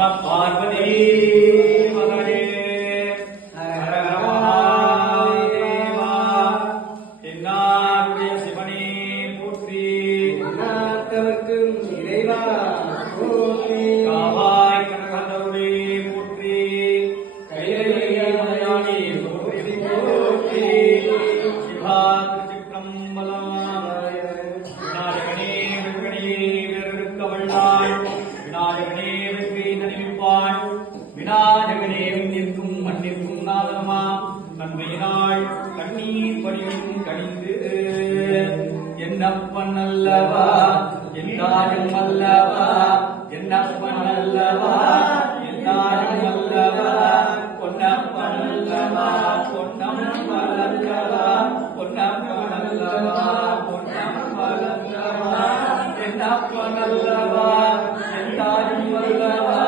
பார்வதி மகளே என்னாருடைய சிவனே போற்றி நாட்டவர்க்கும் இறைவா போற்றி காவாய் கனகதருளே போற்றி கைலைய மலையாளி போற்றி போற்றி சிவா திருச்சிற்றம்பலம் விநாயகனே வெங்கடே வீரருக்கு வல்லாள் விநாயகனே வெற்றி தனிப்பாள் விநாயகனே நிற்கும் மண்ணிற்கும் நாதமா நன்மையினாள் கண்ணீர் படியும் கணிந்து என்னப்பன் அல்லவா என்றாலும் அல்ல